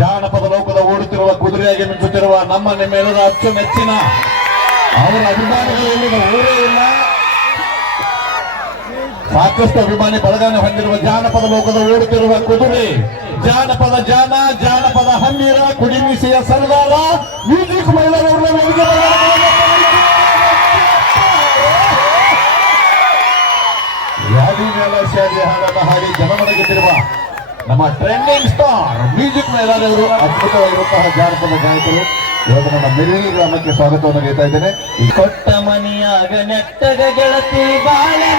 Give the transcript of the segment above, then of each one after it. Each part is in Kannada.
ಜಾನಪದ ಲೋಕದ ಓಡುತ್ತಿರುವ ಕುದುರೆಯಾಗಿ ಮಿಂಚುತ್ತಿರುವ ನಮ್ಮ ನಿಮ್ಮೆಲ್ಲರ ಅಚ್ಚುಮೆಚ್ಚಿನ ಅವರ ಅಭಿಮಾನಿಗಳಲ್ಲಿ ಊರೇ ಇಲ್ಲ. ಸಾಕಷ್ಟು ಅಭಿಮಾನಿ ಬಳಗನೆ ಹೊಂದಿರುವ ಜಾನಪದ ಲೋಕದ ಓಡುತ್ತಿರುವ ಕುದುರೆ, ಜಾನಪದ ಜಾನ, ಜಾನಪದ ಹಮ್ಮೀರ ಕುಡಿಮಿಸಿಯ ಸರ್ದಾರ, ಮ್ಯೂಸಿಕ್ ಮಹಿಳೆಯರವರ ಹಾಡಿ ಯಾದಿ ಮೇಲ ನಮ್ಮ ಟ್ರೆಂಡಿಂಗ್ ಸ್ಟಾರ್ ಮ್ಯೂಸಿಕ್ ಮೇಲಾದವರು ಅದ್ಭುತವಾಗಿರುವಂತಹ ಜಾನಪದ ಗಾಯಕರು. ಇವತ್ತು ನಮ್ಮ ಮಿರಿಲಿ ಗ್ರಾಮಕ್ಕೆ ಸ್ವಾಗತವನ್ನು ನೀಡ್ತಾ ಇದ್ದೇನೆ. ಈ ಕೊಟ್ಟ ಮನೆಯಾಗ ನೆಟ್ಟಗ ಗೆಳತಿ ಬಾಳೆ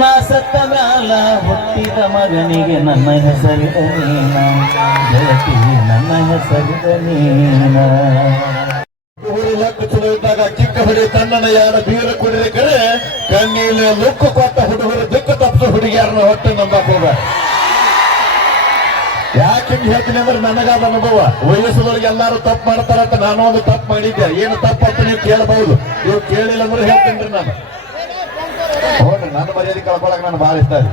ನಾ ಸತ್ತ ಮ್ಯಾಲ ಹುಟ್ಟಿದ ಮಗನಿಗೆ ನನ್ನ ಹೆಸರಿದ ನೀನ. ಗೆಳತಿ ನನ್ನ ಹೆಸರಿದ ನೀನ. ಚಲೋ ಇದ್ದಾಗ ಚಿಕ್ಕ ಹೊಡೆ ತಣ್ಣನ ಯಾರ ಬೀರ ಕುಡಿದ ಕಡೆ ಕಣ್ಣೀಲ ಲುಕ್ಕು ಕೊಟ್ಟ ಹುಡುಗರು ದುಃಖ ತಪ್ಪಿಸೋ ಹುಡುಗಿಯರನ್ನ ಹೊಟ್ಟೆ ನಂಬಕ್ ಅನುಭವ ಯಾಕೆ ಹಿಂಗ್ ಹೇಳ್ತೀನಿ ಅಂದ್ರೆ ನನಗಾದ ಅನುಭವ. ವಯಸ್ಸದವ್ರಿಗೆ ಎಲ್ಲಾರು ತಪ್ಪು ಮಾಡ್ತಾರಂತ ನಾನು ಒಂದು ತಪ್ಪು ಮಾಡಿದ್ದೆ. ಏನು ತಪ್ಪು ಅಂತ ನೀವು ಕೇಳಬಹುದು. ನೀವು ಕೇಳಿಲ್ಲ ಅಂದ್ರೆ ಹೇಳ್ತೀನಿ ನಾನು. ನೋಡ್ರಿ ನನ್ನ ಮರ್ಯಾದೆ ಕಳ್ಕೊಳಕ್ ನಾನು ಬಹಳ ಇಷ್ಟ ಇದೆ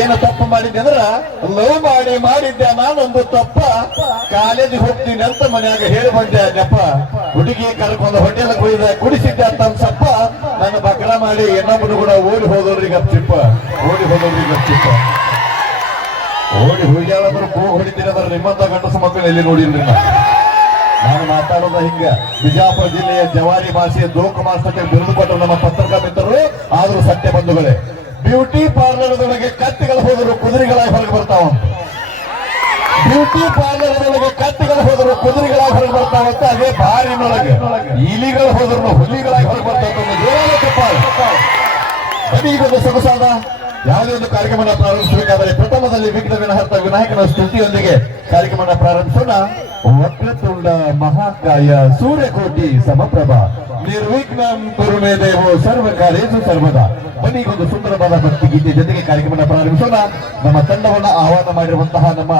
ಏನು ತಪ್ಪು ಮಾಡಿದ್ದೆ ಅಂದ್ರ, ಲವ್ ಮಾಡಿ ಮಾಡಿದ್ದೆ ನಾನೊಂದು ತಪ್ಪ. ಕಾಲೇಜಿಗೆ ಹೋಗ್ತೀನಿ ಅಂತ ಮನ್ಯಾಗ ಹೇಳಿ ಬಂದೆ ನೆಪ ಹುಡುಗಿ ಕರ್ಕೊಂಡು ಹೋಟೆಲ್ ಕುಡಿದ, ಕುಡಿಸಿದ್ದೆ ಅಂತ ಸಪ್ಪ ಮಾಡಿ ಇನ್ನೊಬ್ಬನು ಕೂಡ ಓಡಿ ಹೋದವ್ರಿಗೆ ಚಿಪ್ಪ. ಓಡಿ ಹೋದವ್ರಿಗೆ ಚಿಪ್ಪ. ಓಡಿ ಹೋಗ್ಯಾಳಂದ್ರೆ ಕೂ ಹೊಡಿತೀನಿ ಅಂದ್ರೆ ನಿಮ್ಮಂತ ಗಂಡಸ ಮಕ್ಕಳು ಎಲ್ಲಿ ನೋಡಿಲ್ರಿ ನಾನು ಮಾತಾಡೋದ ಹಿಂಗ. ಬಿಜಾಪುರ ಜಿಲ್ಲೆಯ ಜವಾರಿ ಭಾಷೆಯ ದೋಕ ಮಾಸ್ತಕ್ಕೆ ಬಿರುದು ಕೊಟ್ಟರು ನಮ್ಮ ಪತ್ರಿಕಾ ಮಿತ್ರರು. ಆದರೂ ಸತ್ಯ ಬಂಧುಗಳೇ. ಬ್ಯೂಟಿ ಪಾರ್ಲರ್ದೊಳಗೆ ಕತ್ತಿಗಳು ಹೋದರು ಕುದುರೆಗಳಾಗಿ ಹೊರಗೆ ಬರ್ತಾವ ಬ್ಯೂಟಿ ಪಾರ್ಲರ್ದೊಳಗೆ ಕತ್ತಿಗಳು ಹೋದರು ಕುದುರೆಗಳಾಗಿ ಹೊರಗೆ ಬರ್ತಾವಂತ ಅದೇ ಬಾರಿನೊಳಗೆ. ಇಲಿಗಳು ಹೋದ್ರು ಹುಲಿಗಳಾಗಿ ಹೊರಗೆ ಬನ್ನಿ ಸೊಗಸಾದ ಯಾವುದೇ ಒಂದು ಕಾರ್ಯಕ್ರಮವನ್ನು ಪ್ರಾರಂಭಿಸಬೇಕಾದರೆ ಪ್ರಥಮದಲ್ಲಿ ವಿಘ್ನ ವಿನಾಯಕನ ಸ್ತುತಿಯೊಂದಿಗೆ ಕಾರ್ಯಕ್ರಮವನ್ನು ಪ್ರಾರಂಭಿಸೋಣ. ವಕ್ರತುಂಡ ಮಹಾಕಾಯ ಸೂರ್ಯಕೋಟಿ ಸಮಪ್ರಭ. ನಿರ್ವಿಘ್ನ ಕುರುಮೆ ದೇವೋ ಸರ್ವ ಕಾರ್ಯೇಷು ಸರ್ವದಾ. ಬನ್ನಿ ಒಂದು ಸುಂದರವಾದ ಭಕ್ತಿ ಗೀತೆ ಜೊತೆಗೆ ಕಾರ್ಯಕ್ರಮ ಪ್ರಾರಂಭಿಸೋಣ. ನಮ್ಮ ತಂಡವನ್ನು ಆಹ್ವಾನ ಮಾಡಿರುವಂತಹ ನಮ್ಮ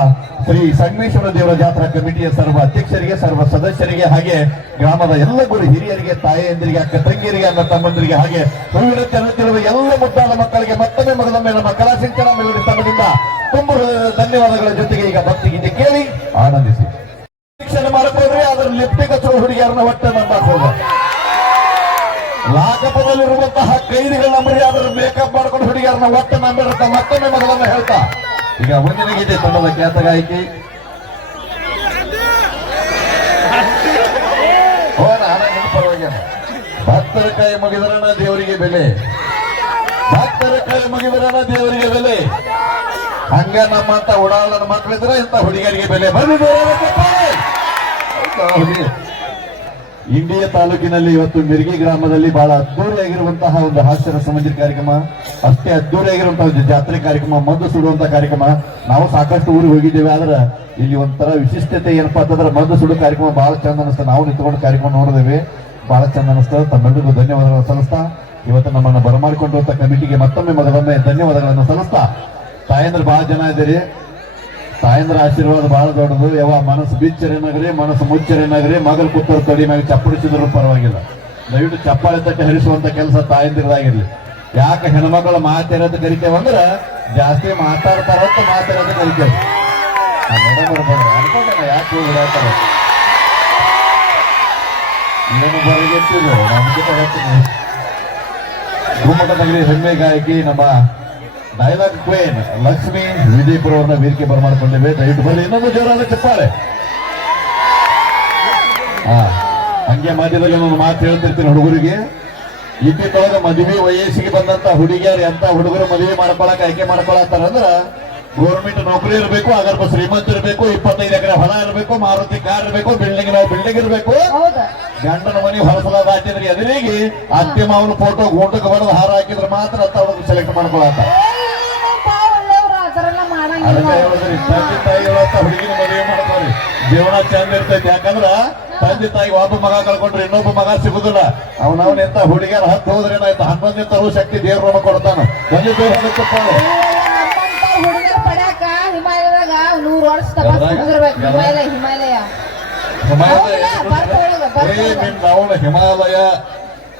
ಶ್ರೀ ಸಂಗಮೇಶ್ವರ ದೇವರ ಜಾತ್ರಾ ಕಮಿಟಿಯ ಸರ್ವ ಅಧ್ಯಕ್ಷರಿಗೆ, ಸರ್ವ ಸದಸ್ಯರಿಗೆ ಹಾಗೆ ಗ್ರಾಮದ ಎಲ್ಲ ಗುರು ಹಿರಿಯರಿಗೆ ತಾಯಿಯಂದಿರಿಗೆ ಅಕ್ಕ ತಂಗಿಯರಿಗೆ ಅನ್ನ ತಮ್ಮಂದಿರಿಗೆ ಹಾಗೆ ಹೂವಿನ ತೆರಳುತ್ತಿರುವ ಎಲ್ಲ ಮುದ್ದಾದ ಮಕ್ಕಳಿಗೆ ಮತ್ತೊಮ್ಮೆ ಮಗದೊಮ್ಮೆ ನಮ್ಮ ಕಲಾ ಸಿಂಚನ ಮೆಲುಡಿ ತಂಡದಿಂದ ತುಂಬ ಧನ್ಯವಾದಗಳ ಜೊತೆಗೆ ಈಗ ಭಕ್ತಿ ಆನಂದಿಸಿ. ಶಿಕ್ಷಣ ಮಾಡಬಹುದ್ರೆ ಅದರ ಲಿಪ್ಟಿಕ್ ಹಚ್ಚುವ ಹುಡುಗಿಯರನ್ನ ಹೊಟ್ಟೆ ನಂಬಕ್ ಹೋಗ ಲಾಕಪದಲ್ಲಿರುವಂತಹ ಕೈದಿಗಳ ನಂಬರಿ ಅದರ ಮೇಕಪ್ ಮಾಡ್ಕೊಂಡು ಹುಡುಗಿಯರನ್ನ ಒಟ್ಟೆ ನಂಬಿರುತ್ತ ಮತ್ತೊಮ್ಮೆ ಮಗಳನ್ನ ಹೇಳ್ತಾ. ಈಗ ಮುಂದಿನ ಗೀತೆ ತಂಡದ ಖ್ಯಾತ ಗಾಯಕಿ. ಪರವಾಗಿಲ್ಲ. ಭಕ್ತರ ಕೈ ಮುಗಿದರಣ ದೇವರಿಗೆ ಬೆಲೆ. ಭಕ್ತರ ಕೈ ಮುಗಿದರನ ದೇವರಿಗೆ ಬೆಲೆ. ಹಂಗ ನಮ್ಮಂತ ಉಡಾಳನ ಮಕ್ಕಳಿದ್ರ ಇಂತ ಹುಡುಗರಿಗೆ ಬೆಲೆ ಬಂದಿದೆ. ಇಂಡಿಯ ತಾಲೂಕಿನಲ್ಲಿ ಇವತ್ತು ಮಿರ್ಗಿ ಗ್ರಾಮದಲ್ಲಿ ಬಹಳ ಅದ್ದೂರಿಯಾಗಿರುವಂತಹ ಒಂದು ಹಾಸ್ಯ ಸಂಬಂಧಿತ ಕಾರ್ಯಕ್ರಮ, ಅಷ್ಟೇ ಅದ್ದೂರಿಯಾಗಿರುವಂತಹ ಒಂದು ಜಾತ್ರೆ ಕಾರ್ಯಕ್ರಮ, ಮದ್ದು ಸುಡುವಂತ ಕಾರ್ಯಕ್ರಮ. ನಾವು ಸಾಕಷ್ಟು ಊರಿಗೆ ಹೋಗಿದ್ದೇವೆ, ಆದ್ರೆ ಇಲ್ಲಿ ಒಂಥರ ವಿಶಿಷ್ಟತೆ ಏನಪ್ಪಾ ಅಂತಂದ್ರೆ ಮದ್ದು ಸುಡು ಕಾರ್ಯಕ್ರಮ ಬಹಳ ಚಂದ ಅನಿಸ್ತಾ. ನಾವು ನಿಂತ್ಕೊಂಡು ಕಾರ್ಯಕ್ರಮ ನೋಡಿದೇವೆ ಬಹಳ ಚಂದ ಅನಿಸ್ತದೆ ತಮ್ಮೆಲ್ಲರಿಗೂ ಧನ್ಯವಾದಗಳನ್ನು ಸಲ್ಲಿಸ್ತಾ, ಇವತ್ತು ನಮ್ಮನ್ನು ಬರಮಾಡಿಕೊಂಡಿರುವಂತಹ ಕಮಿಟಿಗೆ ಮತ್ತೊಮ್ಮೆ ಮೊದಲೊಮ್ಮೆ ಧನ್ಯವಾದಗಳನ್ನು ಸಲ್ಲಿಸ್ತಾ. ತಾಯಂದ್ರೆ ಬಹಳ ಜನ ಇದ್ದೀರಿ. ತಾಯಂದ್ರ ಆಶೀರ್ವಾದ ಬಹಳ ದೊಡ್ಡದು. ಯಾವ ಮನಸ್ಸು ಬಿಚ್ಚರೇನಾಗ್ರಿ ಮನಸ್ಸು ಮುಚ್ಚರೇನಾಗ್ರಿ ಮಗಲ್ ಕೂತರು ಕಡಿ ಮ್ಯಾಗ ಚಪ್ಪಡಿಸಿದ್ರು ಪರವಾಗಿಲ್ಲ. ದಯವಿಟ್ಟು ಚಪ್ಪಾಳೆ ತಟ್ಟೆ ಹರಿಸುವಂತ ಕೆಲಸ ತಾಯಂದಿರದಾಗಿರ್ಲಿ ಯಾಕೆ ಹೆಣ್ಮಕ್ಳ ಮಾತಿರೋದು ಕರಿತೇವೆ ಅಂದ್ರೆ ಜಾಸ್ತಿ ಮಾತಾಡ್ತಾರಂತ ಮಾತಿರೋದು ಕರಿತೇವೆ. ಅನ್ಕೊಂಡ ಯಾಕೆ ಹೇಳ್ತಾರೆ ಹೆಮ್ಮೆ ಗಾಯಕಿ ನಮ್ಮ ಡೈಲಾಗ್ ಕ್ವೇನ್. ಲಕ್ಷ್ಮಿ ವಿಜಯಪುರವನ್ನ ವೇದಿಕೆ ಬರಮಾಡ್ಕೊಂಡಿವೆ ದಯವಿಟ್ಟು ಬರಲಿ ಇನ್ನೊಂದು ಜೋರಾದ ಚಪ್ಪಾಳೆ. ಹಾ ಹಂಗೆ ಮಧ್ಯದಲ್ಲಿ ಒಂದು ಮಾತು ಹೇಳ್ತಿರ್ತೀನಿ ಹುಡುಗರಿಗೆ. ಇದ್ದಿದ್ದೊಳಗ ಮದುವೆ ವಯಸ್ಸಿಗೆ ಬಂದಂತ ಹುಡುಗಿಯರು ಎಂತ ಹುಡುಗರು ಮದುವೆ ಮಾಡ್ಕೊಳಕ್ ಆಯ್ಕೆ ಮಾಡ್ಕೊಳತ್ತಾರ ಅಂದ್ರ ಗೌರ್ಮೆಂಟ್ ನೌಕರಿ ಇರಬೇಕು ಅದರ ಶ್ರೀಮಂತ ಇರಬೇಕು ಇಪ್ಪತ್ತೈದು ಎಕರೆ ಹೊಲ ಇರಬೇಕು ಮಾರುತಿ ಕಾರ್ ಇರಬೇಕು ಬಿಲ್ಡಿಂಗ್ ನಾವು ಬಿಲ್ಡಿಂಗ್ ಇರಬೇಕು. ಗಂಡನ ಮನೆ ಹೊಲಸದಾಗ ದಾಟಿದ್ರೆ ಎದುರಿಗೆ ಅತ್ತೆ ಮಾವನ ಫೋಟೋ ಊಟಕ್ಕೆ ಬರೋದು ಹಾರ ಹಾಕಿದ್ರೆ ಮಾತ್ರ ಅಂತ ಸೆಲೆಕ್ಟ್ ಮಾಡ್ಕೊಳತ್ತ ಅದಕ್ಕೆ ಹೇಳಿದ್ರಿ ತಂದೆ ತಾಯಿ ಹೇಳತ್ತ ಹುಡುಗಿನ ಮದುವೆ ಮಾಡ್ತಾರೆ. ಜೀವನ ಚಂದ ಇರ್ತೈತಿ. ಯಾಕಂದ್ರ ತಂದೆ ತಾಯಿ ಒಬ್ಬ ಮಗ ಕಳ್ಕೊಂಡ್ರೆ ಇನ್ನೊಬ್ಬ ಮಗ ಸಿಗುದಿಲ್ಲ. ಅವನವನ ಎಂತ ಹುಡುಗಿಯರ ಹತ್ತು ಹೋದ್ರೆ ಏನಾಯ್ತು? ಹನ್ನೊಂದಿನ ಶಕ್ತಿ ದೇವ್ರ ಕೊಡ್ತಾನ. ತಂದೆ ದೇವ್ರ? ಹಿಮಾಲಯ. ಹಿಮಾಲಯ.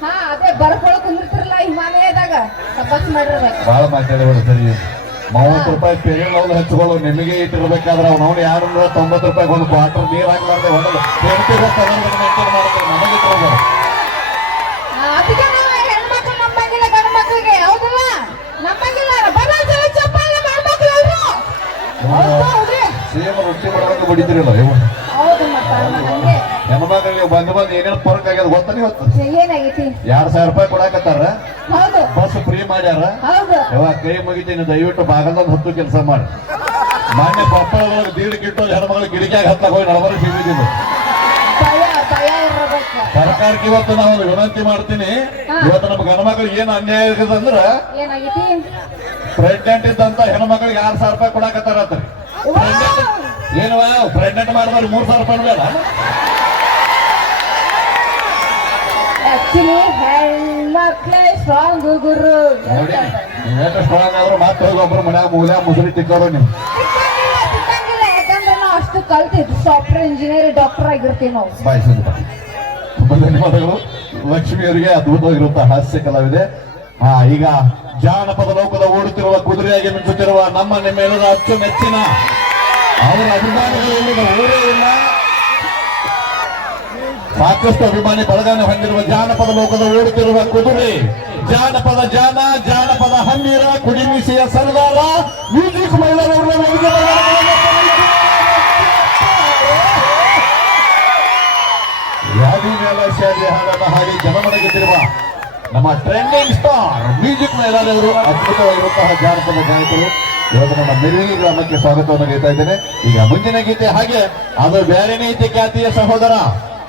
ಹಾ ಅದೇ ಬರ್ಕೊಳಕ್ ಕುಂದಿರ್ತಿರಲ್ಲ ಹಿಮಾಲಯದಾಗ. ತಪಾಸ್ ಮಾಡಿರ್ಬೇಕು ಬಹಳ ಮಾತಾಡಿ ಸರಿ. ಮೂವತ್ತು ರೂಪಾಯಿ ಪೆರಿನವ್ನು ಹಚ್ಕೊಳ್ಳು ನಿಮಗೆ ಇಟ್ಟಿರ್ಬೇಕಾದ್ರೆ ಅವ್ನು ಅವ್ನು ಯಾರು ತೊಂಬತ್ತು ರೂಪಾಯಿ ಒಂದು ಬಾಟ್ರ್ ನೀರು ಹಾಕ್ಲಾರ್ದೆ ಹೊಡೆದು ಸೇಮ್ ರೊಟ್ಟಿ ಮಾಡ್ತಾರೆ ಬಡಿತೀರಲ್ಲ ತಗೊಂಡು ಮುಗಿತೀನಿ ದಯವಿಟ್ಟು ಭಾಗದಲ್ಲಿ ಹತ್ತು ಕೆಲಸ ಮಾಡಿ. ಮಾನ್ಯ ಕೊಪ್ಪಳದೊಳಗೆ ದೀಡ್ ಕಿಟ್ಟು ಹೆಣ್ಮಕ್ಳು ಗಿಡಿಕ್ಯಾಗ ಹತ್ತ ಹೋಗಿ ನಡಬರಿ ಸಿಗಿದ್ದೀನಿ ಸರ್ಕಾರಕ್ಕೆ ಇವತ್ತು ನಾವು ವಿನಂತಿ ಮಾಡ್ತೀನಿ. ಇವತ್ತು ನಮ್ಮ ಗಣಮಕ್ಳಿಗೆ ಏನು ಅನ್ಯಾಯ ಆಗಿದೆ ಅಂದ್ರೆ ಪ್ರೆಗ್ನೆಂಟ್ ಇದ್ದಂತ ಹೆಣ್ಮಕ್ಳಿಗೆ ಆರ್ ಸಾವಿರ ರೂಪಾಯಿ ಕೊಡಾಕತ್ತಾರತ್ರಿ ಏನವ ಪ್ರೆಗ್ನೆಂಟ್ ಮಾಡಿದ್ರೆ ಮೂರ್ ಸಾವಿರ ರೂಪಾಯಿ ಬೇಡ. ಹೆಣ್ಮಕ್ಳೆ ಹೆಣ್ಮಕ್ಳೇ ಸ್ಟ್ರಾಂಗ್ ಗುರು. ಎಷ್ಟು ಸ್ಟ್ರಾಂಗ್ ಆದ್ರೂ ಮತ್ತೆ ಒಬ್ಬರು ಒಬ್ರು ಮನ್ಯಾಗ ಮೂಲ ಮುಸುರಿ ತಿಕ್ಕೋರು ನೀವು. ಯಾಕಂದ್ರೆ ನಾವು ಅಷ್ಟು ಕಲ್ತಿದ್ದು ಸಾಫ್ಟ್ವೇರ್ ಇಂಜಿನಿಯರ್ ಡಾಕ್ಟರ್ ಆಗಿರ್ತೀವಿ ನಾವು. ಬಾಯ್ ಸಂದೀಪ ತುಂಬಾ ಧನ್ಯವಾದಗಳು. ಲಕ್ಷ್ಮಿಯವರಿಗೆ ಅದ್ಭುತವಾಗಿರುವಂತಹ ಹಾಸ್ಯ ಕಲಾವಿದೆ. ಹಾ ಈಗ ಜಾನಪದ ಲೋಕದ ಓಡುತ್ತಿರುವ ಕುದುರೆಯಾಗಿ ಮಿಂಚುತ್ತಿರುವ ನಮ್ಮ ನಿಮ್ಮೆಲ್ಲರ ಅಚ್ಚುಮೆಚ್ಚಿನ ಅವರ ಅಭಿಮಾನಿಗಳು ಊರೇ ಇಲ್ಲ. ಸಾಕಷ್ಟು ಅಭಿಮಾನಿ ಬಳಗವನ್ನು ಹೊಂದಿರುವ ಜಾನಪದ ಲೋಕದ ಓಡುತ್ತಿರುವ ಕುದುರೆ, ಜಾನಪದ ಜಾನ, ಜಾನಪದ ಹಮ್ಮೀರ ಕುಡಿಮೀಸೆಯ ಸರ್ದಾರ, ಮ್ಯೂಸಿಕ್ ಮಹಿಳೆಯರವರ ಯಾದಿ ಮೇಲ ಶಾದಿ ಹಾಡನ್ನು ಹಾಡಿ ಜನಮನಗೆದ್ದಿರುವ ನಮ್ಮ ಟ್ರೆಂಡಿಂಗ್ ಸ್ಟಾರ್ ಮ್ಯೂಸಿಕ್ ಮೇಲಾದವರು ಅದ್ಭುತವಾಗಿರುವಂತಹ ಜಾನಪದ ಗಾಯಕರು. ಇವತ್ತು ನಮ್ಮ ಮೆರುಗಿ ಗ್ರಾಮಕ್ಕೆ ಸ್ವಾಗತವನ್ನು ನೀಡ್ತಾ ಇದ್ದೇನೆ ಈಗ ಮುಂದಿನ ಗೀತೆ ಹಾಗೆ, ಅದು ಬೇರೆನೇ ನೀತಿ ಖ್ಯಾತಿಯ ಸಹೋದರ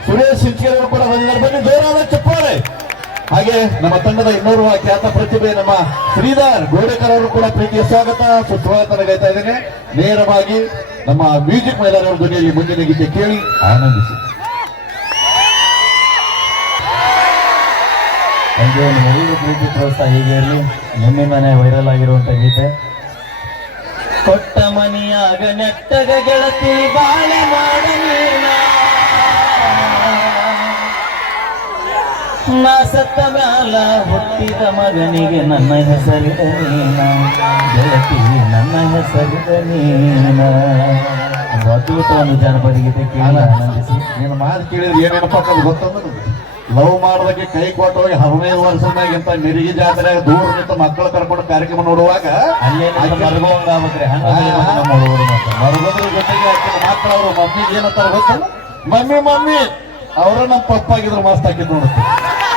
ಸುರೇಶ್ ಸಿಂಚ್ಕೆರವರು ಕೂಡ ಬಂದಿದ್ದಾರೆ. ಬನ್ನಿ ಜೋರಾದ ಚಪ್ಪಾಳೆ. ಹಾಗೆ ನಮ್ಮ ತಂಡದ ಇನ್ನೋರ್ವ ಖ್ಯಾತ ಪ್ರತಿಭೆ ನಮ್ಮ ಶ್ರೀಧರ್ ಗೋಡೆಕರ್ ಅವರು ಕೂಡ ಪ್ರೀತಿಯ ಸ್ವಾಗತ ಸುಸ್ವಾಗತ ಹೇಳ್ತಾ ಇದ್ದೇನೆ. ನೇರವಾಗಿ ನಮ್ಮ ಮ್ಯೂಸಿಕ್ ಮೇಲಾದವರ ಧ್ವನಿಯಲ್ಲಿ ಮುಂದಿನ ಗೀತೆ ಕೇಳಿ ಆನಂದಿಸಿ. ಒಂದು ನಿಮ್ಮೆಲ್ಲರೂ ಪ್ರೀತಿ ಪ್ರೋತ್ಸಾಹ ಹೀಗೆ ಇರಲಿ. ಮನೆ ವೈರಲ್ ಆಗಿರುವಂತ ಗೀತೆ. ಕೊಟ್ಟ ಮನಿಯಾಗ ನೆಟ್ಟಗ ಗೆಳತಿ ಬಾಳೆ ಮಾಡ ನಾ ಸತ್ತ ಮ್ಯಾಲ ಹುಟ್ಟಿದ ಮಗನಿಗೆ ನನ್ನ ಹೆಸರಿದ ನೀನ ಗೆಳತಿ ನನ್ನ ಹೆಸರಿದ ನೀನ ಒಂದು ಅದ್ಭುತ ಒಂದು ಜಾನಪದ ಗೀತೆ ಕೇಳಿ ಆನಂದಿಸಿ. ನೀನು ಮಾತು ಕೇಳಿದ್ರೆ ಅದು ಗೊತ್ತಂದ್ರೆ ಲವ್ ಮಾಡೋದಕ್ಕೆ ಕೈ ಕೊಟ್ಟೋಗಿ ಹದಿನೈದು ವರ್ಷದಾಗಿಂತ ಮಿರಿಗಿ ಜಾತ್ರೆ ದೂರ ನಿಂತ ಮಕ್ಕಳು ಕರ್ಕೊಂಡು ಕಾರ್ಯಕ್ರಮ ನೋಡುವಾಗ ಮರಗೋದ್ರ ಜೊತೆಗೆ ಮಕ್ಕಳು ಅವರು ಮಮ್ಮಿ ಏನಂತಾರೆ ಗೊತ್ತಲ್ಲ? Mummy mummy! ಅವರು ನಮ್ಮ ಪಪ್ಪ ಆಗಿದ್ರು ಮಸ್ತ್ ಹಾಕಿದ್ ನೋಡುತ್ತೆ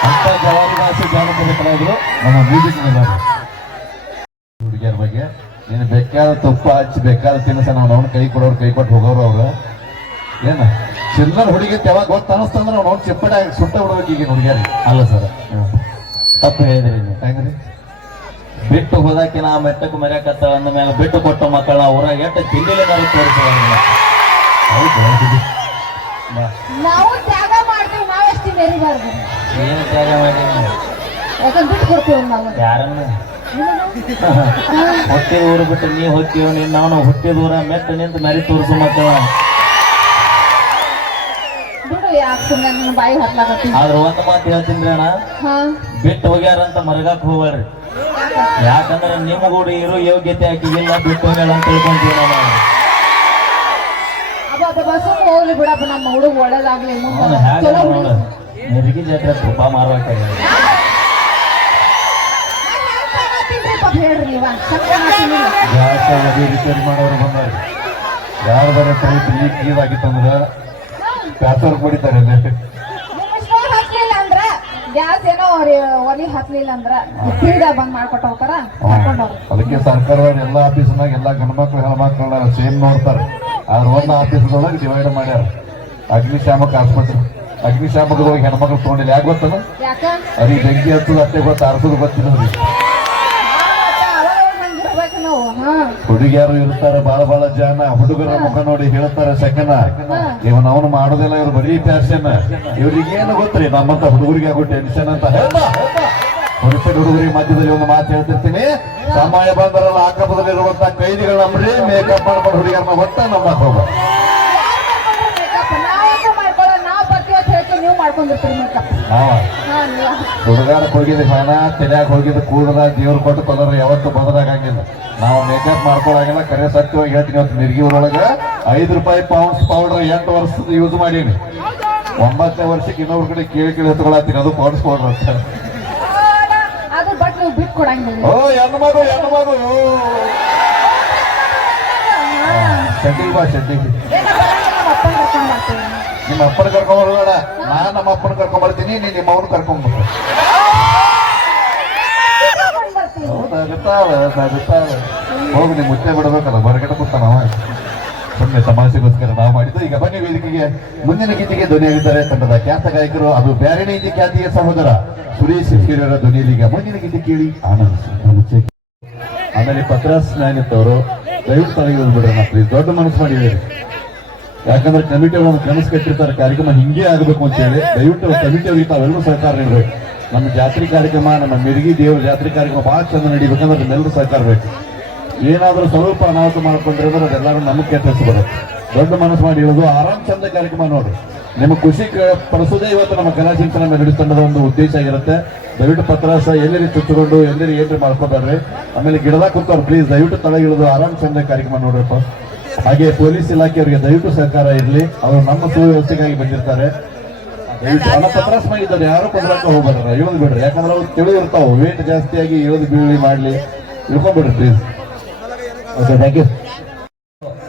ಅಂತ ಜವಾಬ್ದಾರಿ ಭಾಷೆ ಜಾನಪದ ಕಲಾವಿದರು ನಮ್ಮ ಮ್ಯೂಸಿಕ್ ಹುಡುಗಿಯರ ಬಗ್ಗೆ ನೀನು ಬೇಕಾದ ತುಪ್ಪ ಹಚ್ಚಿ ಬೇಕಾದ ತಿನ್ನಸ ನಾವು ಅವ್ನ ಕೈ ಕೊಡೋರು ಕೈ ಕೊಟ್ಟು ಹೋಗೋರು ಅವ್ರು. ಏನ? ಚಿಲ್ಲರ್ ಹುಡುಗಿ ಯಾವಾಗ ಗೊತ್ತ ಅನಿಸ್ತಂದ್ರೆ ಅವ್ನು ಅವ್ನು ಚಿಪ್ಪಡೆ ಸುಟ್ಟ ಬಿಡ್ಬೇಕು ಈಗ ಹುಡುಗಿಯರಿಗೆ. ಅಲ್ಲ ಸರ್. ತಪ್ಪು ಹೇಳಿದ್ರಿ ನೀವು. ಹೆಂಗ್ರಿ? ಬಿಟ್ಟು ಹೋದಾಕಿನ ಆ ಮೆಟ್ಟಕ್ಕೆ ಮರ್ಯಾಕತ್ತಾಳ ಅಂದ ಮೇಲೆ ಬಿಟ್ಟು ಕೊಟ್ಟ ಮಕ್ಕಳ ಊರಾಗ ಎಷ್ಟು ತಿಂಡಿಲೆ ನಾವು ತೋರಿಸೋದಿಲ್ಲ ಹೌದು. ನಾವು ತ್ಯಾಗ ಮಾಡ್ತೀವಿ ನಾವು ಎಷ್ಟು ಮೆರಿಬಾರ್ದು ಏನು ತ್ಯಾಗ ಮಾಡಿ ಯಾಕಂದ್ರೆ ಬಿಟ್ಟು ಕೊಡ್ತೀವಿ ನಾವು. ಯಾರನ್ನ? ಹುಟ್ಟಿದ ಊರು ಬಿಟ್ಟು ನೀ ಹೋಗ್ತೀವ ನೀ ನಾವು ಹುಟ್ಟಿದ ಊರ ಮೆಟ್ಟ ನಿಂತು ಮರಿ ತೋರಿಸು ಮಕ್ಕಳ ಬಿಡು ಯಾಕೆ ಸುಮ್ಮನೆ ನನ್ನ ಬಾಯಿ ಹತ್ಲಾಕತ್ತಿ? ಆದ್ರ ಒಂದ್ ಮಾತು ಹೇಳ್ತೀನಿ ಅಣ್ಣ. ಬಿಟ್ಟು ಹೋಗ್ಯಾರಂತ ಮರಗಾಕ್ ಹೋಗ್ಬೇಡ್ರಿ. ಯಾಕಂದ್ರೆ ನಿಮ್ಗೂಡಿ ಇರೋ ಯೋಗ್ಯತೆ ಆಕಿಗಿಲ್ಲ ಬಿಟ್ಟು ಹೋಗ್ಯಾಳ ಅಂತ ತಿಳ್ಕೊಂತೀವಿ ನಾವು. ಸುಮ್ಮ ಹೋಗ್ಲಿ ಬಿಡಪ್ಪ ನಮ್ಮ ಹುಡುಗ ಒಳ್ಳೇದಾಗ್ಲಿ ಮುಂದೆ ಚಲೋ ಹುಡುಗ ಜಾತ್ರೆ ತುಪ್ಪ ಹೇಳ್ರಿ ನೀವ ಅದು ರಿಪೇರಿ ಮಾಡೋರು ಬಂದಾರ ಯಾರು ಬರೋ ಟೈಪ್ ಲೀಕ್ ಇದಾಗಿತ್ತಂದ್ರ ಪ್ಯಾಸರ್ ಕುಡಿತಾರೆ ಹತ್ಲಿಲ್ಲ ಅಂದ್ರ ಗ್ಯಾಸ್ ಏನೋ ಅವ್ರಿ ಒಲಿ ಹತ್ಲಿಲ್ಲ ಅಂದ್ರ ಫ್ರೀದ ಬಂದ್ ಮಾಡ್ಕೊಟ್ಟು ಹೋಗ್ತಾರ ಮಾಡ್ಕೊಂಡವ್ರು ಅದಕ್ಕೆ ಸರ್ಕಾರದವ್ರು ಎಲ್ಲಾ ಆಫೀಸ್ನಾಗ ಎಲ್ಲಾ ಗಂಡ್ಮಕ್ಳು ಹೆಣ್ಮಕ್ಳ ಸೇಮ್ ನೋಡ್ತಾರೆ. ಆದ್ರೆ ಒಂದು ಆಫೀಸ್ದೊಳಗೆ ಡಿವೈಡ್ ಮಾಡ್ಯಾರ. ಅಗ್ನಿಶಾಮಕ ಆಸ್ಪತ್ರೆ. ಅಗ್ನಿಶಾಮಕದ ಹೋಗಿ ಹೆಣ್ಮಕ್ಳು ತೊಗೊಂಡಿಲ್ಲ. ಯಾಕೆ ಗೊತ್ತದ ಅವ್ರಿಗೆ ಬೆಂಕಿ ಹತ್ತದ ಅತ್ತೆ ಗೊತ್ತ ಆರಿಸೋದು ಗೊತ್ತಿಲ್ಲ ಹುಡುಗಿಯರು ಇರ್ತಾರೆ ಬಾಳ ಬಾಳ ಜನ. ಹುಡುಗರ ಮುಖ ನೋಡಿ ಹೇಳ್ತಾರೆ ಸೆಕೆನ. ಇವನ್ ಅವನು ಮಾಡೋದಿಲ್ಲ ಇವ್ರು ಬರೀ ಫ್ಯಾಷನ್ ಇವ್ರಿಗೇನು ಗೊತ್ತ್ರಿ? ನಮ್ಮಂತ ಹುಡುಗರಿಗೆ ಆಗೋ ಟೆನ್ಷನ್ ಅಂತ. ಹೇಳ್ತಾ ಹುಡುಗರ ಹುಡುಗರಿ ಮಧ್ಯದಲ್ಲಿ ಒಂದು ಮಾತು ಹೇಳ್ತಿರ್ತೀನಿ. ಸಮಯ ಬಂದರಲ್ಲ ಆಕಪದಲ್ಲಿರುವಂತ ಕೈದಿಗಳು ನಮ್ರಿ ಮೇಕಪ್ ಮಾಡ್ಕೊಂಡು ಹುಡುಗಿಯರನ್ನ ಒಟ್ಟ ನಮ್ಮ ಹೋಗ್ಬಾರ್ದು ಮೇಕಪ್ ನಾವ್ ಯಾಕೆ ಮಾಡ್ಕೊಳ್ಳೋ ನಾವ್ ಬರ್ತೀವಿ ಅಂತ ಹೇಳ್ತೀವಿ ನೀವು ಮಾಡ್ಕೊಂಡು ಮೇಕಪ್ ನಾವ ಹಾ. ನೀವು ಹುಡುಗಾಡಕ್ ಹೋಗಿದ್ದು ಹಣ ತೆಲ್ಯಾಗ ಹೋಗಿದ್ದು ಕೂಡದ ದೇವ್ರು ಕೊಟ್ಟು ಕಲರ್ ಯಾವತ್ತು ಬದಲಾಗಂಗಿಲ್ಲ. ನಾವು ಮೇಕಪ್ ಮಾಡ್ಕೊಳಂಗಿಲ್ಲ ಕರೆ ಸತ್ಯವಾಗಿ ಹೇಳ್ತೀನಿ ಇವತ್ತು ನಿರ್ಗಿ ಊರೊಳಗೆ. ಐದು ರೂಪಾಯಿ ಪೌಂಡ್ಸ್ ಪೌಡರ್ ಎಂಟು ವರ್ಷದ ಯೂಸ್ ಮಾಡೀನಿ. ಒಂಬತ್ತನೇ ವರ್ಷಕ್ಕೆ ಇನ್ನೊಬ್ರ ಕಡೆ ಕೇಳಿ ಕೇಳಿ ಎತ್ಕೊಳತ್ತೀನಿ, ಅದು ಪೌಂಡ್ಸ್ ಪೌಡರ್ ಅಂತ ಅದು ಬಟ್ ನೀವು ಬಿಟ್ಟು ಓ ಮಗು ಮಗು. ಬಾ ನಮ್ಮ ಅಪ್ಪನ ಕರ್ಕೊಂಡ್ ಬರ್ತೀನಿ ನಿಮ್ಮ ಅಪ್ಪನ ಕರ್ಕೊಂಡ್ ನಾನು ನಮ್ಮ ಅವನು ಕರ್ಕೊಂಡ್ ಹೋಗಿ ನೀವು ಮುಚ್ಚೆ ಬಿಡಬೇಕಲ್ಲ, ಹೊರಗಡೆ ಅವ. ಸುಮ್ಮನೆ ತಮಾಷೆಗೋಸ್ಕರ ನಾವು ಮಾಡಿದ್ದು. ಈಗ ಬನ್ನಿ ವೇದಿಕೆಗೆ ಮುಂದಿನ ಗೀತೆಗೆ ಧ್ವನಿಯಾಗಿದ್ದಾರೆ ತಂಡದ ಖ್ಯಾತ ಗಾಯಕರು ಅದು ಬ್ಯಾರಣಿ ಖ್ಯಾತಿಯ ಸಹೋದರ ಸುರೇಶ್ ಹಿರಿಯರ ಈಗ ಮುಂದಿನ ಗೀತೆ ಕೇಳಿ ಮುಚ್ಚೆ ಆಮೇಲೆ ಪತ್ರಾಸ್ ನಾಯಕತ್ತವರು ದಯವಿಟ್ಟು ತಲೆಗೆ ಪ್ಲೀಸ್ ದೊಡ್ಡ ಮನಸ್ಸು ಮಾಡಿದ್ದೀರಿ ಯಾಕಂದ್ರೆ ಕಮಿಟಿ ಒಂದು ಕನಸು ಕಾರ್ಯಕ್ರಮ ಹಿಂಗೆ ಆಗಬೇಕು ಅಂತ ಹೇಳಿ ದಯವಿಟ್ಟು ಕಮಿಟಿ ಅವರಿಗೆ ತಾವೆಲ್ಲರೂ ಸಹಕಾರ ನೀಡಬೇಕು ನಮ್ಮ ಜಾತ್ರೆ ಕಾರ್ಯಕ್ರಮ, ನಮ್ಮ ಮಿರ್ಗಿ ದೇವರ ಜಾತ್ರೆ ಕಾರ್ಯಕ್ರಮ ಭಾಳ ಚಂದ ನಡಿಬೇಕಂದ್ರೆ ಅದನ್ನೆಲ್ಲರೂ ಸಹಕಾರ ಬೇಕು. ಏನಾದ್ರೂ ಸ್ವಲ್ಪ ಅನಾಹುತ ಮಾಡ್ಕೊಂಡ್ರೆ ಅಂದ್ರೆ ಅದೆಲ್ಲರೂ ನಮಗೆ ಕೆಟ್ಟ ದೊಡ್ಡ ಮನಸ್ಸು ಮಾಡಿ ಇರೋದು ಆರಾಮ್ ಚಂದ ಕಾರ್ಯಕ್ರಮ ನೋಡಿ. ನಿಮಗೆ ಖುಷಿ ಪಡಿಸೋದೇ ಇವತ್ತು ನಮ್ಮ ಕಲಾಚಿಂತನ ಮೇಲೆ ತಂಡದ ಒಂದು ಉದ್ದೇಶ ಆಗಿರುತ್ತೆ ದಯವಿಟ್ಟು ಪತ್ರಾಸ ಎಲ್ಲರಿ ಚುಚ್ಚಿಕೊಂಡು ಎಲ್ಲರಿ ಏನ್ರಿ ಮಾಡ್ಕೋಬೇಡ್ರಿ. ಆಮೇಲೆ ಗಿಡದ ಕೂತವ್ರು ಪ್ಲೀಸ್ ದಯವಿಟ್ಟು ತಳಗಿಳಿದು ಆರಾಮ್ ಚಂದ ಕಾರ್ಯಕ್ರಮ ನೋಡ್ರಪ್ಪ. ಹಾಗೆ ಪೊಲೀಸ್ ಇಲಾಖೆಯವರಿಗೆ ದಯವಿಟ್ಟು ಸಹಕಾರ ಇರಲಿ. ಅವರು ನಮ್ಮ ಸುವ್ಯವಸ್ಥೆಗಾಗಿ ಬಂದಿರ್ತಾರೆ. ದಯವಿಟ್ಟು ಪತ್ರಾಸ ಮಾಡಿದ್ದಾರೆ. ಯಾರು ಕೊಡ್ಲಾಕ ಹೋಗ್ಬೇಡ್ರ ಇಳಿದು ಬಿಡ್ರಿ. ಯಾಕಂದ್ರೆ ಅವ್ರು ತಿಳಿದು ಇರ್ತಾವ ವೇಟ್ ಜಾಸ್ತಿಯಾಗಿ ಇಳಿದು ಬೀಳಿ ಮಾಡ್ಲಿ. ಇಳ್ಕೊಂಡ್ಬಿಡ್ರಿ ಪ್ಲೀಸ್ ಓಕೆ ಥ್ಯಾಂಕ್ ಯು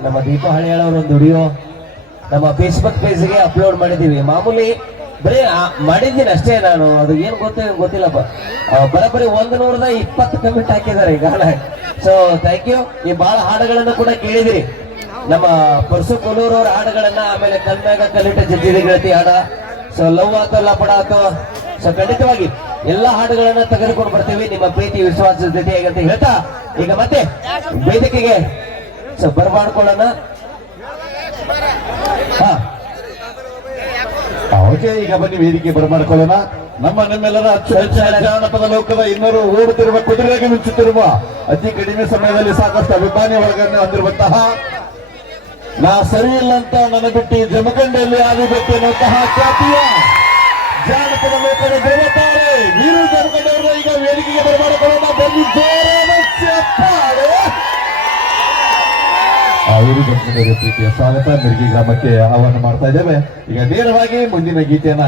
ನಮ್ಮ ದೀಪ ಹಳಿಯಾಳವ್ರ ಒಂದು ವಿಡಿಯೋ ನಮ್ಮ ಫೇಸ್ಬುಕ್ ಪೇಜ್ಗೆ ಅಪ್ಲೋಡ್ ಮಾಡಿದ್ದೀವಿ. ಮಾಮೂಲಿ ಬರೀ ಮಾಡಿದ್ದೀನಿ ಅಷ್ಟೇ ನಾನು. ಅದು ಏನು ಗೊತ್ತೇ ಗೊತ್ತಿಲ್ಲಪ್ಪ ಬರೋಬ್ಬರಿ ಒಂದು ನೂರದ ಇಪ್ಪತ್ತು ಕಮೆಂಟ್ ಹಾಕಿದ್ದಾರೆ ಈಗ ಸೊ ಥ್ಯಾಂಕ್ ಯು ಈ ಭಾಳ ಹಾಡುಗಳನ್ನು ಕೂಡ ಕೇಳಿದಿರಿ. ನಮ್ಮ ಪರಸು ಕೊಲ್ಲೂರವ್ರ ಹಾಡುಗಳನ್ನ ಆಮೇಲೆ ಕಲ್ಮ್ಯಾಗ ಕಲಿಟ ಜಜ್ಜಿದ ಗೆಳತಿ ಹಾಡ. ಸೊ ಲವ್ ಆತೋ ಲಪಡ ಆತೋ? ಸೊ ಖಂಡಿತವಾಗಿ ಎಲ್ಲಾ ಹಾಡುಗಳನ್ನ ತೆಗೆದುಕೊಂಡು ಬರ್ತೀವಿ. ನಿಮ್ಮ ಪ್ರೀತಿ, ವಿಶ್ವಾಸದ ಜೊತೆ ಅಂತ ಹೇಳ್ತಾ ಈಗ ಮತ್ತೆ ವೇದಿಕೆಗೆ ಸಬ್ಬರ್ ಓಕೆ, ಈಗ ಬನ್ನಿ ವೇದಿಕೆ ಬರಮಾಡ್ಕೊಳ್ಳೋಣ. ನಮ್ಮ ನಮ್ಮೆಲ್ಲರ ಜಾನಪದ ಲೋಕದ ಇನ್ನರು ಓಡುತ್ತಿರುವ ಕುದುರೆಗೆ ಮಿಂಚುತ್ತಿರುವ ಅತಿ ಕಡಿಮೆ ಸಮಯದಲ್ಲಿ ಸಾಕಷ್ಟು ಅಭಿಮಾನಿ ಒಳಗಡೆ ಹೊಂದಿರುವಂತಹ ನಾ ಸರಿ ಇಲ್ಲ ಅಂತ ನನ್ನ ಬಿಟ್ಟು ಜಮಖಂಡಿಯಲ್ಲಿ ಆದಿಬೇಕು ಅನ್ನುವಂತಹ ಖ್ಯಾತಿಯ ಜಾನಪದ ಲೋಕದ ದೇವತಾರೆ ವೀರು ಜಮಖಂಡವರು ಈಗ ವೇದಿಕೆಗೆ ಬರಮಾಡಿಕೊಳ್ಳೋಣ. ಬನ್ನಿ ಜೋರಾದ ಅವರು ಜಮಖಂಡವರ ಪ್ರೀತಿಯ ಸ್ವಾಗತ. ಮಿರ್ಗಿ ಗ್ರಾಮಕ್ಕೆ ಆಹ್ವಾನ ಮಾಡ್ತಾ ಇದ್ದೇವೆ. ಈಗ ನೇರವಾಗಿ ಮುಂದಿನ ಗೀತೆಯನ್ನ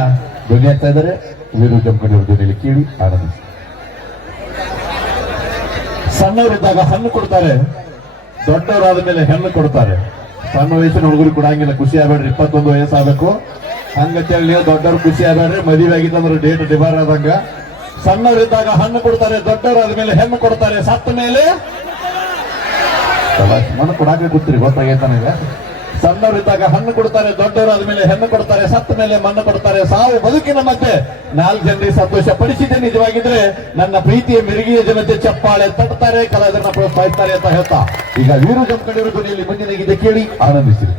ಧ್ವನಿ ಆಗ್ತಾ ಇದ್ದಾರೆ. ವೀರು ಜಮಖಂಡವರ ಧ್ವನಿಯಲ್ಲಿ ಕೇಳಿ ಆನಂದಿಸಿ. ಸಣ್ಣವರಿದ್ದಾಗ ಹಣ್ಣು ಕೊಡ್ತಾರೆ. ದೊಡ್ಡವರಾದ ಮೇಲೆ ಹೆಣ್ಣು ಕೊಡ್ತಾರೆ. ಸಣ್ಣ ವಯಸ್ಸಿನ ಹುಡುಗರು ಕೊಡಂಗಿಲ್ಲ ಖುಷಿ ಆಗ್ಬೇಡ್ರಿ. ಇಪ್ಪತ್ತೊಂದು ವಯಸ್ಸಾಗಬೇಕು. ಹಂಗಂತೇಳಿ ನೀವು ದೊಡ್ಡವ್ರು ಖುಷಿ ಆಗ್ಬೇಡ್ರಿ. ಮದುವೆ ಆಗಿತ್ತಂದ್ರೆ ಡೇಟ್ ಡಿಬಾರ್ ಆದಂಗ. ಸಣ್ಣವರಿದ್ದಾಗ ಹಣ್ಣು ಕೊಡ್ತಾರೆ ದೊಡ್ಡವರಾದ ಮೇಲೆ ಹೆಣ್ಣು ಕೊಡ್ತಾರೆ ಸತ್ತ ಮೇಲೆ ಮಣ್ಣು ಕೊಡಾಕ ಗೊತ್ತಿರಿ ಗೊತ್ತಾಗೈತೆ ನನಗೆ ಸಣ್ಣವರಿದ್ದಾಗ ಹಣ್ಣು ಕೊಡ್ತಾರೆ ದೊಡ್ಡವರಾದ ಮೇಲೆ ಹೆಣ್ಣು ಕೊಡ್ತಾರೆ ಸತ್ತ ಮೇಲೆ ಮಣ್ಣು ಕೊಡ್ತಾರೆ. ಸಾವು ಬದುಕಿನ ಮತ್ತೆ ನಾಲ್ಕು ಜನರಿಗೆ ಸಂತೋಷ ಪಡಿಸಿದೆ ನಿಜವಾಗಿದ್ರೆ ನನ್ನ ಪ್ರೀತಿಯ ಮಿರುಗಿಯ ಜನತೆ ಚಪ್ಪಾಳೆ ತಟ್ತಾರೆ ಕಲಾವಿದರನ್ನ ಪ್ರೋತ್ಸಾಹಿಸ್ತಾರೆ ಅಂತ ಹೇಳ್ತಾ. ಈಗ ವೀರು ಜಮಖಂಡಿಯವರ ಕೊನೆಯಲ್ಲಿ ಮುಂದಿನ ಗೀತೆ ಕೇಳಿ ಆನಂದಿಸಿರಿ.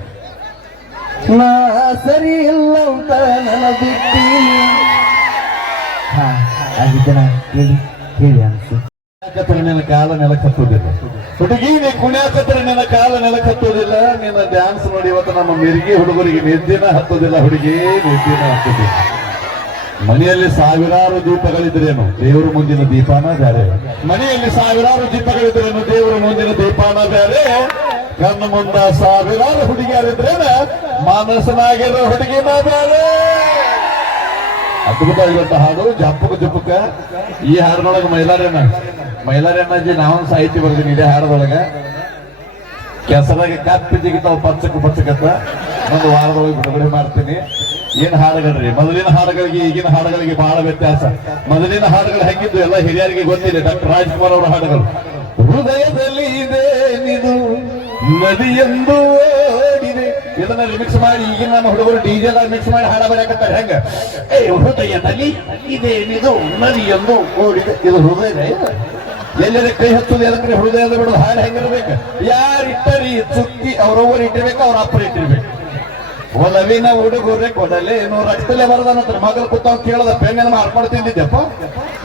ನಾ ಸರಿ ಇಲ್ಲ ಅಂತ ನನ್ನ ಬಿಟ್ಟಿ ಹಾ. ಕೇಳಿ ಕೇಳಿ ಅನ್ಸಿ ನಿನ್ನ ಕಾಲ ನೆಲಕ್ಕೆ ಹತ್ತುವುದಿಲ್ಲ ಹುಡುಗಿ ನೀ ಕುಣ್ಯಾಕತ್ತರ ನಿನ್ನ ಕಾಲ ನೆಲಕ್ಕೆ ಹತ್ತುವುದಿಲ್ಲ ನಿನ್ನ ಡ್ಯಾನ್ಸ್ ನೋಡಿ ಇವತ್ತು ನಮ್ಮ ಮಿರ್ಗಿ ಹುಡುಗರಿಗೆ ನಿದ್ದಿನ ಹತ್ತೋದಿಲ್ಲ, ಹುಡುಗಿ ನಿದ್ದಿನ ಹತ್ತೋದಿಲ್ಲ. ಮನೆಯಲ್ಲಿ ಸಾವಿರಾರು ದೀಪಗಳಿದ್ರೇನು? ದೇವರ ಮುಂದಿನ ದೀಪಾನ ಬೇರೆ ಮನೆಯಲ್ಲಿ ಸಾವಿರಾರು ದೀಪಗಳಿದ್ರೇನು? ದೇವರ ಮುಂದಿನ ದೀಪಾನ ಬೇರೆ ಕಣ್ಣು ಮುಂದ ಸಾವಿರಾರು ಹುಡುಗಿಯರಿದ್ರೇನ? ಮಾನಸನಾಗಿರೋ ಹುಡುಗಿನ ಬೇರೆ ಅದ್ಭುತವಾಗಿರುವಂತ ಹಾಡು ಜಪ್ಪಕ ಜಪ್ಪಕ ಈ ಹಾಡದೊಳಗೆ ಮೈಲಾರಣ್ಣ ಮೈಲಾರಣ್ಣಜಿ ನಾವೊಂದು ಸಾಹಿತ್ಯ ಬರ್ತೀನಿ ಇದೇ ಹಾಡದೊಳಗೆ. ಕೆಸರಾಗಿ ಕಪ್ಪಿ ಜಿಗಿತಾವ ಪಚ್ಚಕ್ಕೆ ಪಚ್ಚಕತ್ತ ಒಂದು ವಾರದೊಳಗೆ ಬಿಡುಗಡೆ ಮಾಡ್ತೀನಿ. ಏನ್ ಹಾಡುಗಳ್ರಿ? ಮೊದಲಿನ ಹಾಡುಗಳಿಗೆ, ಈಗಿನ ಹಾಡುಗಳಿಗೆ ಬಹಳ ವ್ಯತ್ಯಾಸ. ಮೊದಲಿನ ಹಾಡುಗಳು ಹೆಂಗಿದ್ದು ಎಲ್ಲ ಹಿರಿಯರಿಗೆ ಗೊತ್ತಿದೆ. ಡಾಕ್ಟರ್ ರಾಜ್ಕುಮಾರ್ ಅವರ ಹಾಡುಗಳು. ಹೃದಯದಲ್ಲಿ ಇದೆ ನಿದು ನದಿಯೆಂದು ಇದನ್ನ ರಿಮಿಕ್ಸ್ ಮಾಡಿ, ಈಗಿನ ನಮ್ಮ ಹುಡುಗರು ಡಿಜೆ ಮಿಕ್ಸ್ ಮಾಡಿ ಹಾಡ ಬರಕತ್ತಾರೆ ಹೆಂಗ? ಏ, ಹೃದಯದಲ್ಲಿ ಇದೇನಿದು ನಿದು ನದಿಯೆಂದು ಓಡಿದೆ. ಇದು ಹೃದಯ ಎಲ್ಲರ ಕೈ ಹಚ್ಚೋದು ಹೃದಯ ಹೃದಯದ ಬಿಡೋದು? ಹಾಡು ಹೆಂಗಿರ್ಬೇಕು? ಯಾರು ಇಟ್ಟರಿ ಸುತ್ತಿ ಅವ್ರೊಬ್ಬರು ಇಟ್ಟಿರ್ಬೇಕು, ಅವ್ರ ಅಪ್ಪರ ಇಟ್ಟಿರ್ಬೇಕು. ಒಲವಿನ ಹುಡುಗರೆ ಕೊಡಲೇನು, ರಕ್ತಲೆ ಬರದನಂತರ ಮಗಲ್ ಕೂತಾವ್ ಕೇಳದ ಪೆನ್ನೆಲ್ಲ ಮಾರ್ಕೊಂಡು ತಿಂದಿದ್ದೆಪ್ಪ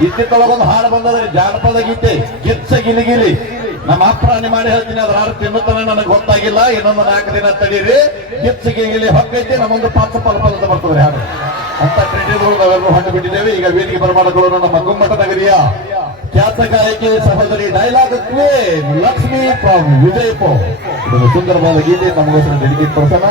ಇತ್ತಿತ್ತೊಳಗೊಂದು ಹಾಡು ಬಂದದ್ರಿ, ಜಾನಪದ ಗೀತೆ, ಗಿಚ್ಚ ಗಿಲಿಗಿಲಿ ನಮ್ಮ ಅಪ್ರಾಣಿ ಮಾಡಿ ಹೇಳ್ತೀನಿ, ಅದ್ರ ತಿನ್ನುತನ ತಿನ್ನುತ್ತಾನೆ ನನಗೆ ಗೊತ್ತಾಗಿಲ್ಲ. ಇನ್ನೊಂದು ನಾಲ್ಕು ದಿನ ತಡೀರಿ. ಹೆಚ್ಚಿಗೆ ಇಲ್ಲಿ ಹೊಕ್ಕೈತಿ ನಮ್ಮೊಂದು ಪಾಚ ಪಲ ಫಲದ ಬರ್ತದೆ ಹಾಡು ಅಂತ ಕ್ರೀಡೆಗಳು ನಾವೆಲ್ಲರೂ ಹೊಟ್ಟು ಬಿಟ್ಟಿದ್ದೇವೆ ಈಗ ವೇದಿಕೆ ಬರಮಾಡಿಕೊಳ್ಳೋಣ ನಮ್ಮ ಗುಮ್ಮಟ ನಗರಿಯ ಖ್ಯಾತ ಗಾಯಕಿ ಸಹೋದರಿ dialogue queen Lakshmi from Vijayapura. ಸುಂದರವಾದ ಗೀತೆ, ನಮಗೋಸ್ಕರ ಡೆಡಿಕೇಟ್ ಪಡಿಸೋಣ.